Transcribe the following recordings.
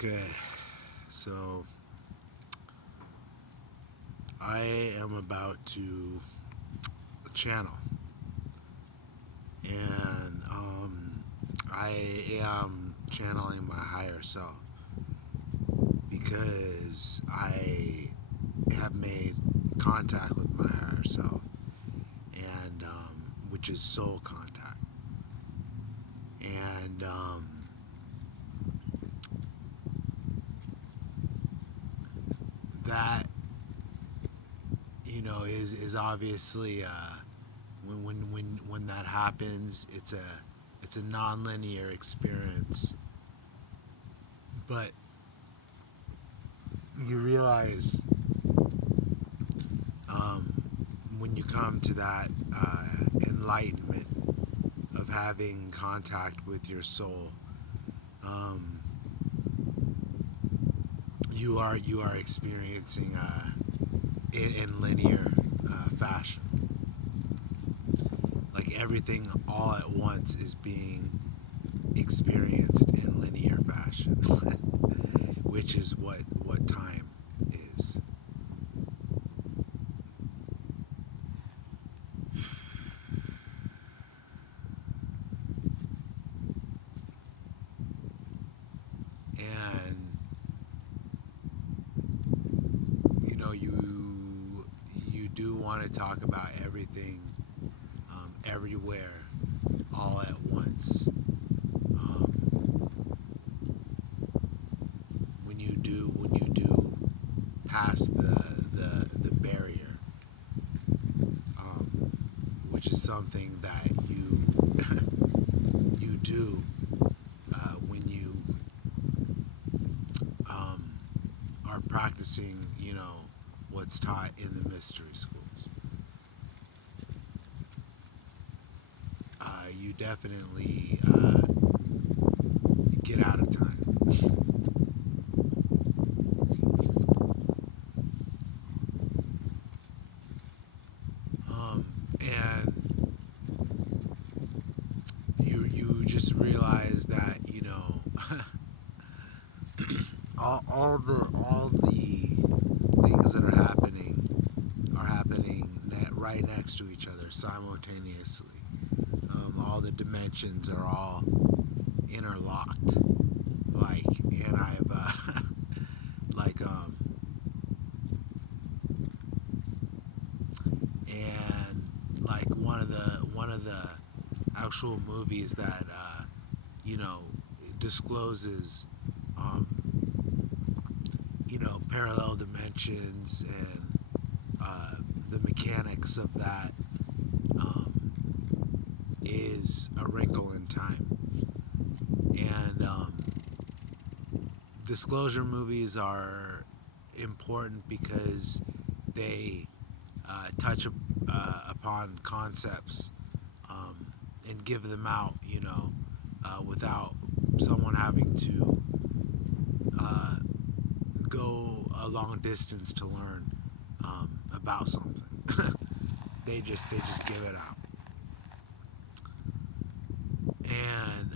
Okay, so I am about to channel, and I am channeling my higher self because I have made contact with my higher self, and which is soul contact, and that is obviously when that happens, it's a non-linear experience, but you realize um, when you come to that enlightenment of having contact with your soul, um, you are experiencing in linear fashion. Like everything all at once is being experienced in linear fashion, which is what time is. And you do want to talk about everything, everywhere, all at once. Um, when you do pass the barrier, um, which is something that you do when you um, are practicing, what's taught in the mystery schools. You definitely get out of time. And you just realize that all the things that are happening right next to each other simultaneously. All the dimensions are all interlocked. Like, and I've like and like one of the actual movies that you know discloses um, parallel dimensions and uh, the mechanics of that um, is A Wrinkle in Time. And disclosure movies are important because they touch upon concepts and give them out, without someone having to uh, go a long distance to learn about something. they just give it out. And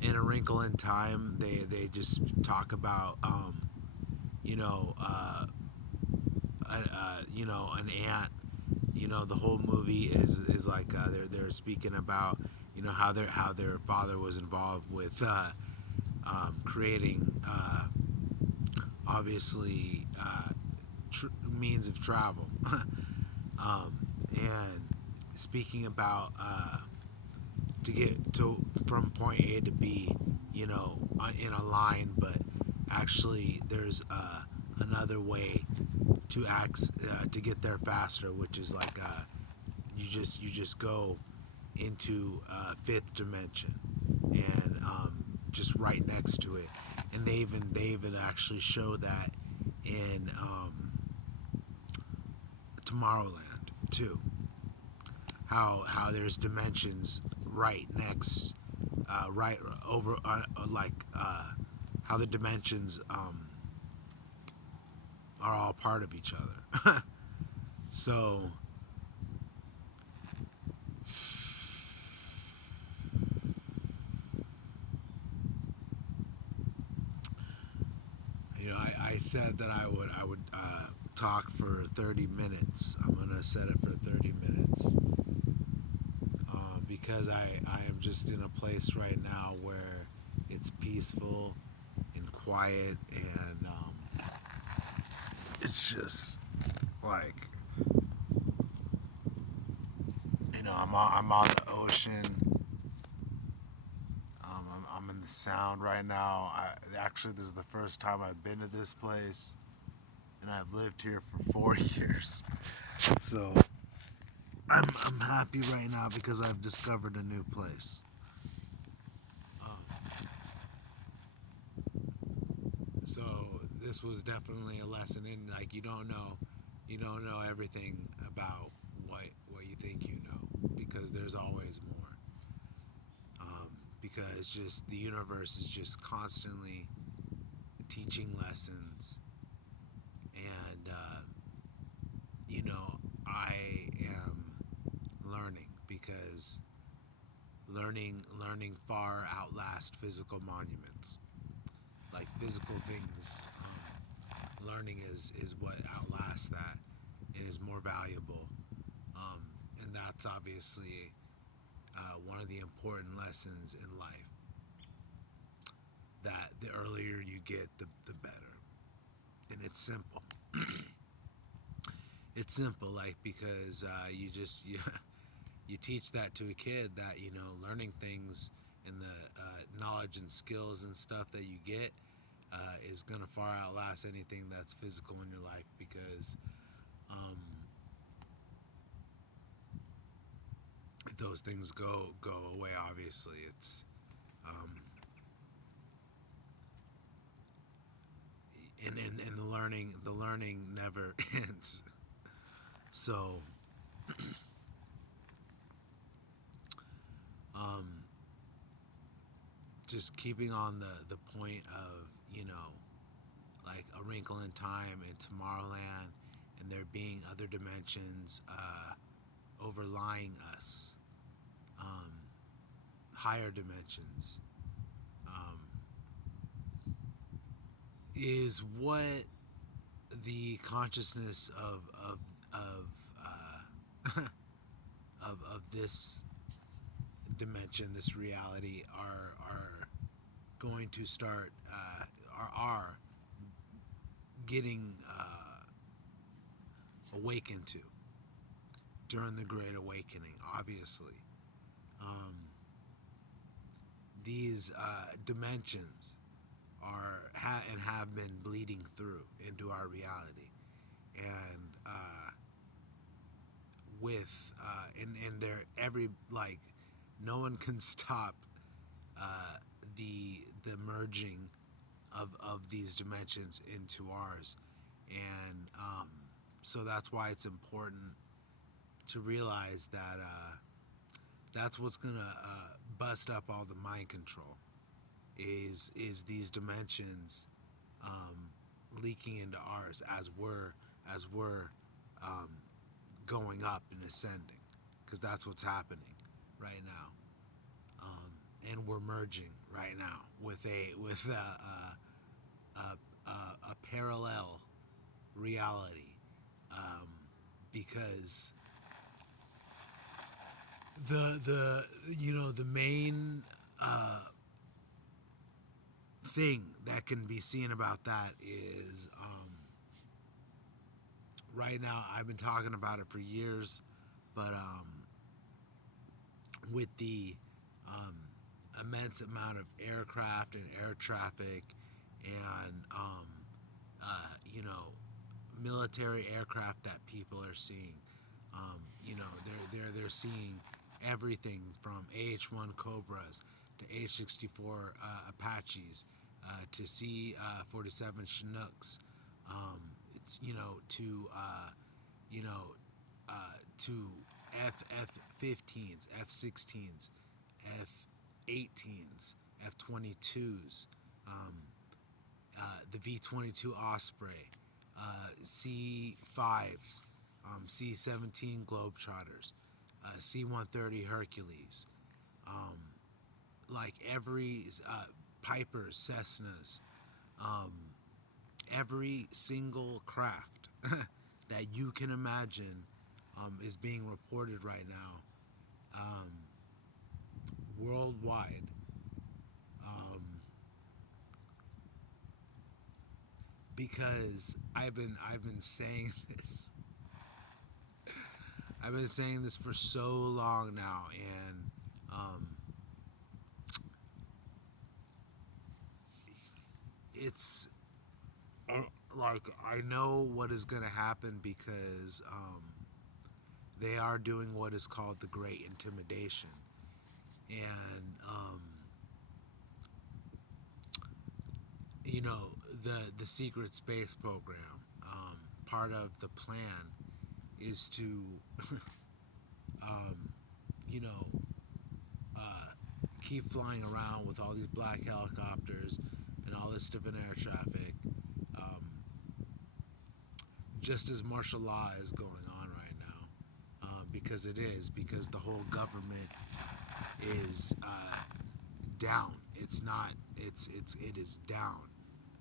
in A Wrinkle in Time, they just talk about you know an ant. The whole movie is like they're speaking about how their father was involved with creating obviously means of travel. And speaking about to get to from point A to B, in a line, but actually there's another way to get there faster, which is like you just go into fifth dimension, and just right next to it, and they even actually show that in Tomorrowland too. How there's dimensions right next, right over, like how the dimensions are all part of each other. So I said that I would talk for 30 minutes. I'm gonna set it for 30 minutes because I am just in a place right now where it's peaceful and quiet, and it's just like, I'm on the ocean. I'm in the Sound right now. Actually, this is the first time I've been to this place, and I've lived here for 4 years. So I'm happy right now because I've discovered a new place. So this was definitely a lesson in, like, you don't know everything about what you think you know, because there's always more. Because just the universe is just constantly teaching lessons, and I am learning, because learning far outlast physical monuments, like physical things. Learning is what outlasts that and is more valuable, and that's obviously one of the important lessons in life. That the earlier you get, the better, and it's simple. It's simple, like, because you teach that to a kid, that learning things and the knowledge and skills and stuff that you get is gonna far outlast anything that's physical in your life, because um, those things go away. Obviously, it's um, and the learning never ends. So um, just keeping on the point of, like A Wrinkle in Time and Tomorrowland, and there being other dimensions overlying us, um, higher dimensions, um, is what the consciousness uh, of this dimension, this reality, are going to start, are getting awakened to during the Great Awakening. Obviously, um, these dimensions and have been bleeding through into our reality, and and they're every, like, no one can stop the merging of these dimensions into ours, and so that's why it's important to realize that that's what's gonna bust up all the mind control, is these dimensions um, leaking into ours as we're um, going up and ascending, because that's what's happening right now, and we're merging right now with a parallel reality, because the main thing that can be seen about that is, right now, I've been talking about it for years, but with the um, immense amount of aircraft and air traffic, and military aircraft that people are seeing, they're seeing everything from AH-1 Cobras to H-64 Apaches, to C-47 Chinooks, it's, you know to F-15s, F-16s, F-18s, F-22s, um, the V-22 Osprey, C-5s, C-17 Globetrotters, C-130 Hercules, um, like every Pipers, Cessnas, um, every single craft that you can imagine is being reported right now worldwide. Um, because I've been saying this. I've been saying this for so long now, and it's like I know what is going to happen because they are doing what is called the Great Intimidation, and the secret space program. Part of the plan is to um, you know uh, keep flying around with all these black helicopters and all this different air traffic, um, just as martial law is going on right now. Because it is, because the whole government is down. It's not. It is down,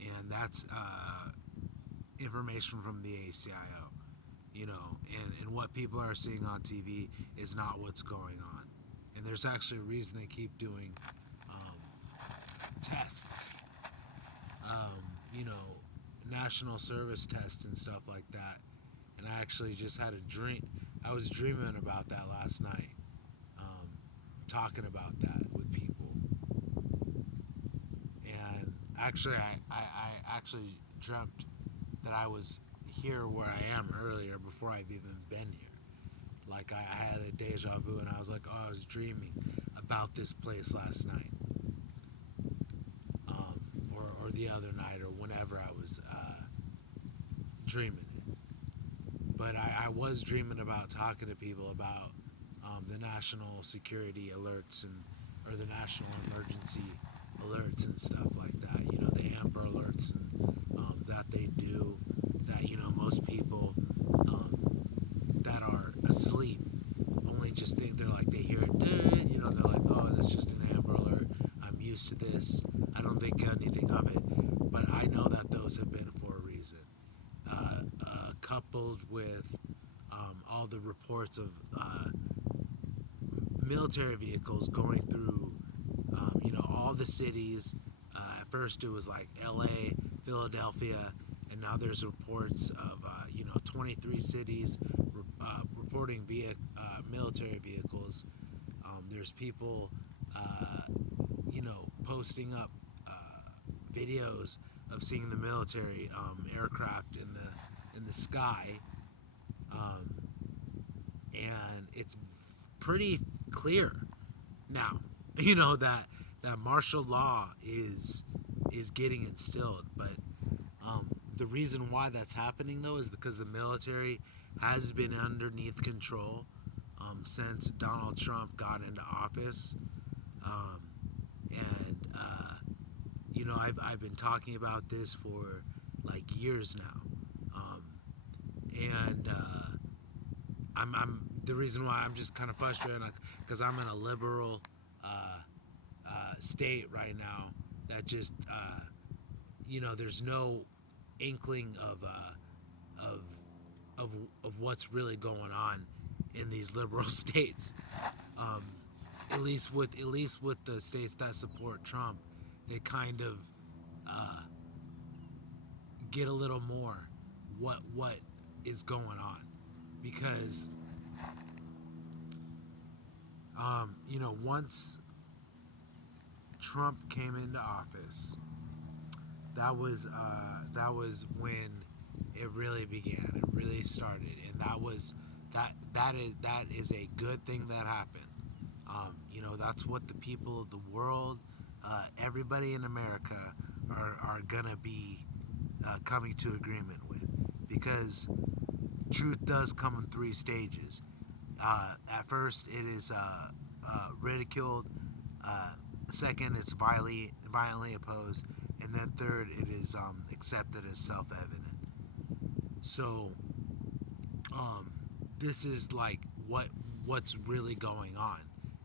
and that's information from the ACIO. And what people are seeing on TV is not what's going on. And there's actually a reason they keep doing tests, you know, national service tests and stuff like that. And I actually just had a dream. I was dreaming about that last night, um, talking about that with people. And actually, I actually dreamt that I was here where I am earlier before I've even been here. Like I had a deja vu, and I was like, oh, I was dreaming about this place last night, or the other night, or whenever I was dreaming it. But I was dreaming about talking to people about the national security alerts or the national emergency alerts and stuff like that. The Amber Alerts that they do. That most people that are asleep only just think they're like they hear it. They're like, oh, that's just an Amber Alert. I'm used to this. I don't think anything of it. But I know that those have been for a reason. Coupled with all the reports of military vehicles going through, all the cities. At first, it was like L.A., Philadelphia, and now there's reports of 23 cities reporting via military vehicles. There's people, posting up videos of seeing the military aircraft in the sky, um, and it's pretty clear now, that martial law is getting instilled. But the reason why that's happening though is because the military has been underneath control since Donald Trump got into office, um, and I've been talking about this for like years now, and I'm the reason why I'm just kind of frustrated, because I'm in a liberal state right now that just there's no inkling of what's really going on in these liberal states. Um, at least with the states that support Trump, they kind of get a little more what is going on, because once Trump came into office, that was when it really began. It really started, and that is a good thing that happened. That's what the people of the world, everybody in America, are gonna be coming to agreement with, because truth does come in three stages. At first, it is ridiculed. Second, it's violently opposed, and then third, it is accepted as self-evident. So, um, this is like what's really going on,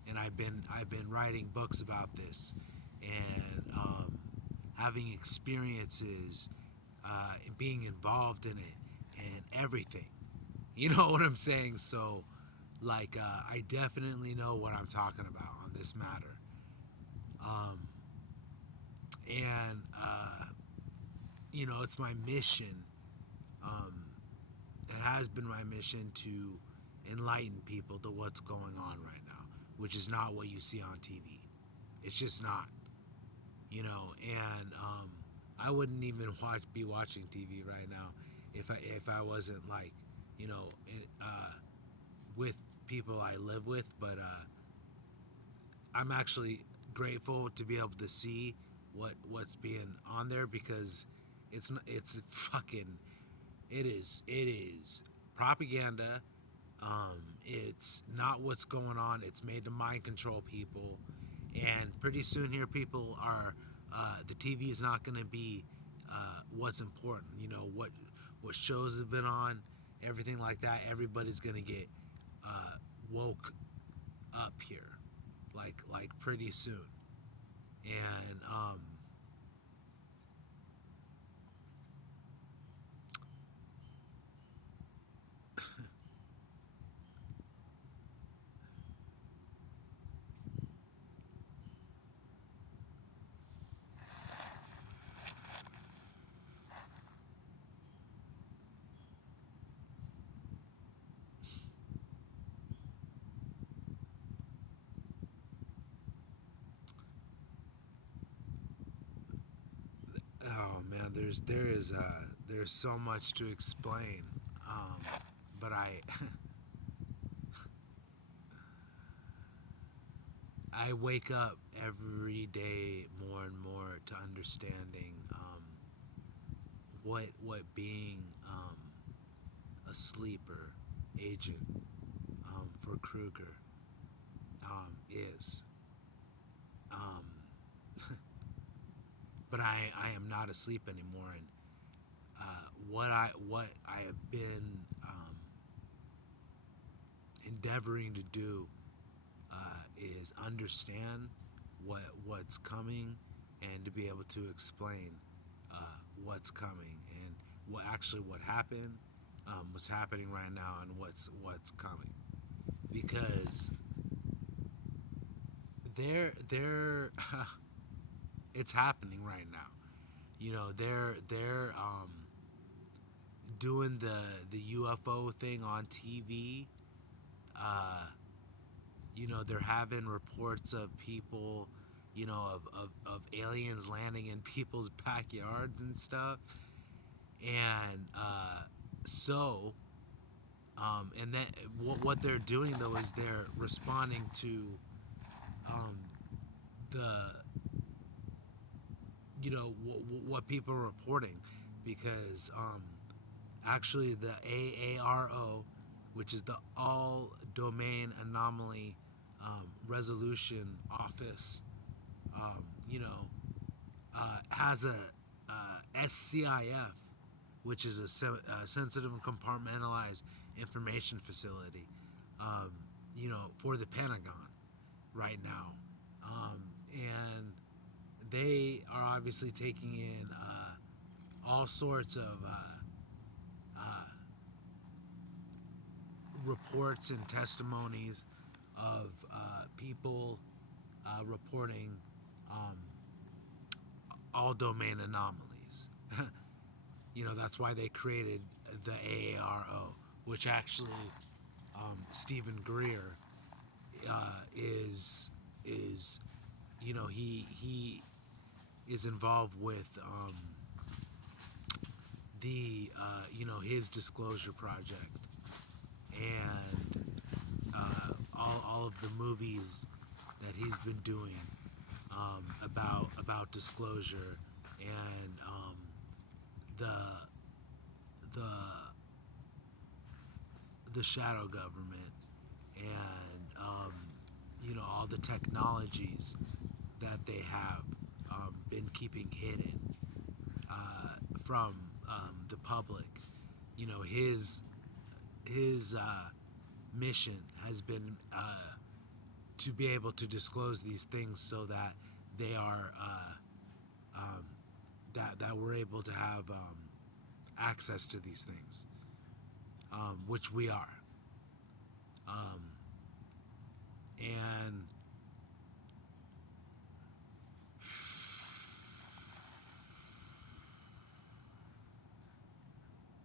and I've been writing books about this, and having experiences being involved in it and everything. You know what I'm saying? So, like, I definitely know what I'm talking about on this matter. Um, and, it's my mission. Um, it has been my mission to enlighten people to what's going on right now, which is not what you see on TV. It's just not, and I wouldn't even be watching TV right now if I wasn't like, with people I live with. But I'm actually grateful to be able to see what's being on there, because it's fucking it is propaganda. It's not what's going on. It's made to mind control people, and pretty soon here, people are the TV is not going to be what's important. What shows have been on, everything like that. Everybody's going to get woke up here, like pretty soon, and oh man, there's so much to explain, but I wake up every day more and more to understanding what being a sleeper agent for Kruger is. Um, but I am not asleep anymore, and what I have been endeavoring to do is understand what's coming, and to be able to explain what's coming, and what happened, what's happening right now, and what's coming, because they're it's happening right now. They're doing the UFO thing on TV. Uh, they're having reports of people, of aliens landing in people's backyards and stuff. And so, and then what they're doing though is they're responding to um, the, what people are reporting, because actually the AARO, which is the All Domain Anomaly Resolution Office, has a SCIF, which is a sensitive and compartmentalized information facility, for the Pentagon right now, and they are obviously taking in all sorts of reports and testimonies of people reporting um, all domain anomalies. That's why they created the AARO, which actually Stephen Greer is he is involved with the his disclosure project, and all of the movies that he's been doing about disclosure, and the the the shadow government, and all the technologies that they have been keeping hidden from the public. His mission has been to be able to disclose these things, so that they are that we're able to have access to these things, which we are. And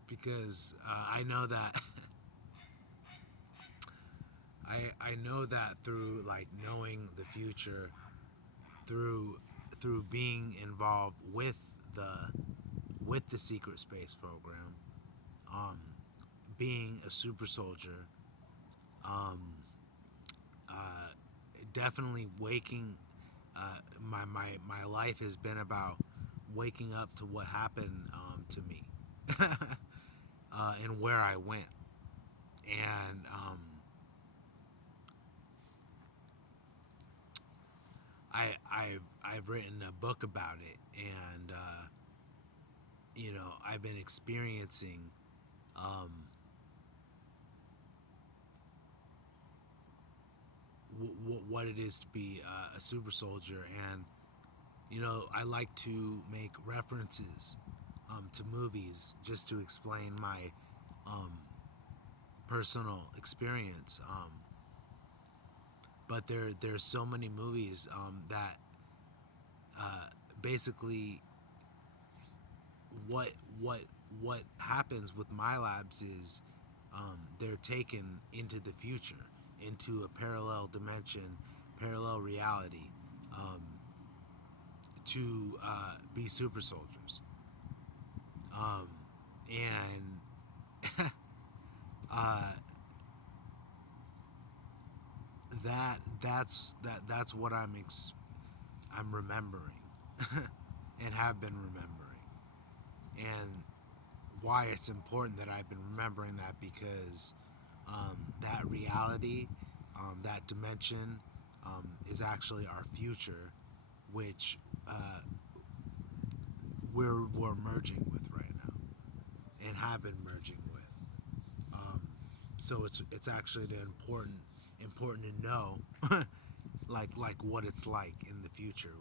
because I know that I know that through like knowing the future, through being involved the with the secret space program, um, being a super soldier, um, definitely waking. My life has been about waking up to what happened to me and where I went, and I've written a book about it, and I've been experiencing um, what it is to be a super soldier, and I like to make references to movies just to explain my um, personal experience. But there's so many movies that basically what what what happens with my labs is they're taken into the future, into a parallel dimension, parallel reality, um, to be super soldiers, and uh, that's what I'm remembering and have been remembering, and why it's important that I've been remembering that, because that reality, that dimension, is actually our future, which we're merging with right now and have been merging with. So it's actually important to know like what it's like in the future,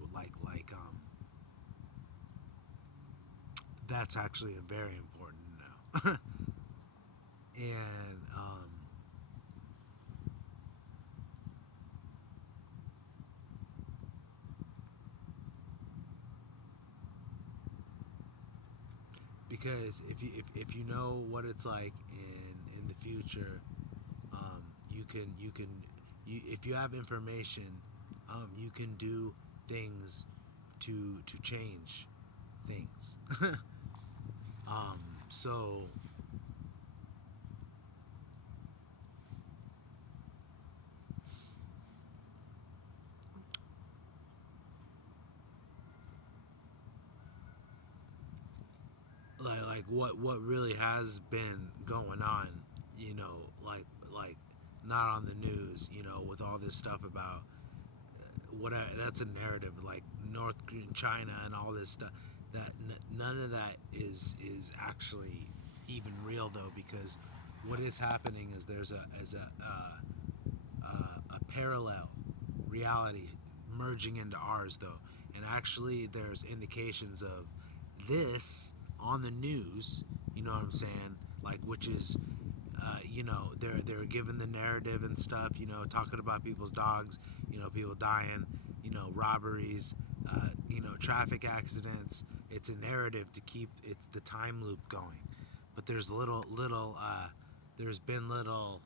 that's actually very important to know. And because if you know what it's like in the future, if you have information, you can do things to change things. So like what really has been going on, like not on the news, with all this stuff about that's a narrative, like North Korea, China, and all this stuff. That none of that is actually even real though, because what is happening is there's a parallel reality merging into ours though, and actually there's indications of this on the news. You know what I'm saying? Like, which is they're given the narrative and stuff, talking about people's dogs, people dying, robberies, traffic accidents. It's a narrative to keep it's the time loop going. But there's there's been little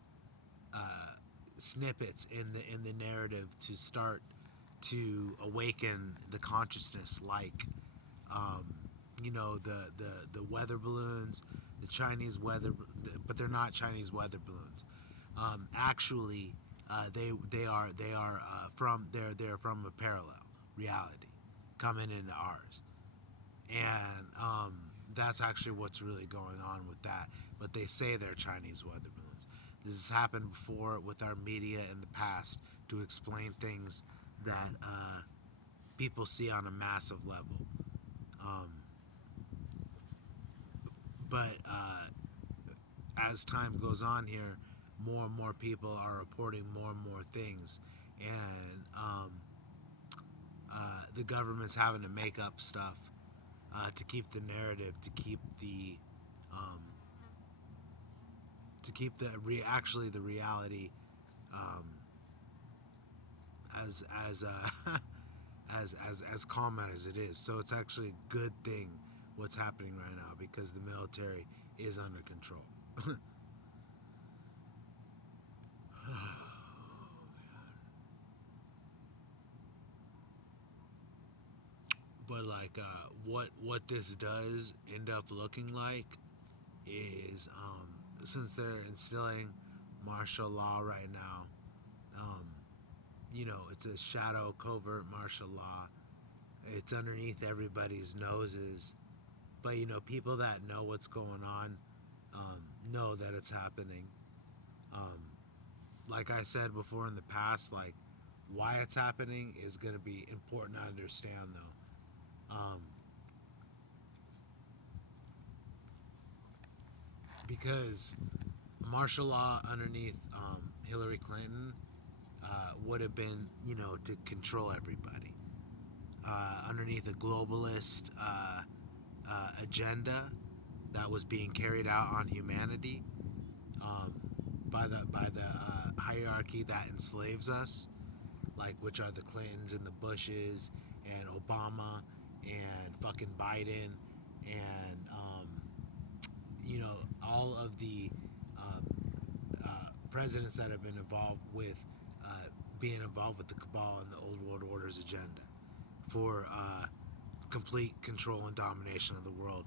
snippets in the narrative to start to awaken the consciousness, like the weather balloons, the Chinese weather, but they're not Chinese weather balloons. Actually, they are from they're from a parallel reality coming into ours, and that's actually what's really going on with that. But they say they're Chinese weather balloons. This has happened before with our media in the past to explain things that people see on a massive level. Um, but as time goes on here, more and more people are reporting more and more things, and the government's having to make up stuff to keep the narrative, to keep the to keep actually the reality um, as as calm as it is. So it's actually a good thing what's happening right now because the military is under control. But like what this does end up looking like is since they're instilling martial law right now, um, it's a shadow covert martial law. It's underneath everybody's noses, but people that know what's going on know that it's happening. Um, like I said before in the past, like why it's happening is going to be important to understand though. Because martial law underneath Hillary Clinton would have been, to control everybody. Underneath a globalist agenda that was being carried out on humanity by the hierarchy that enslaves us, like which are the Clintons and the Bushes and Obama and fucking Biden and all of the presidents that have been involved with being involved with the cabal and the old world order's agenda for complete control and domination of the world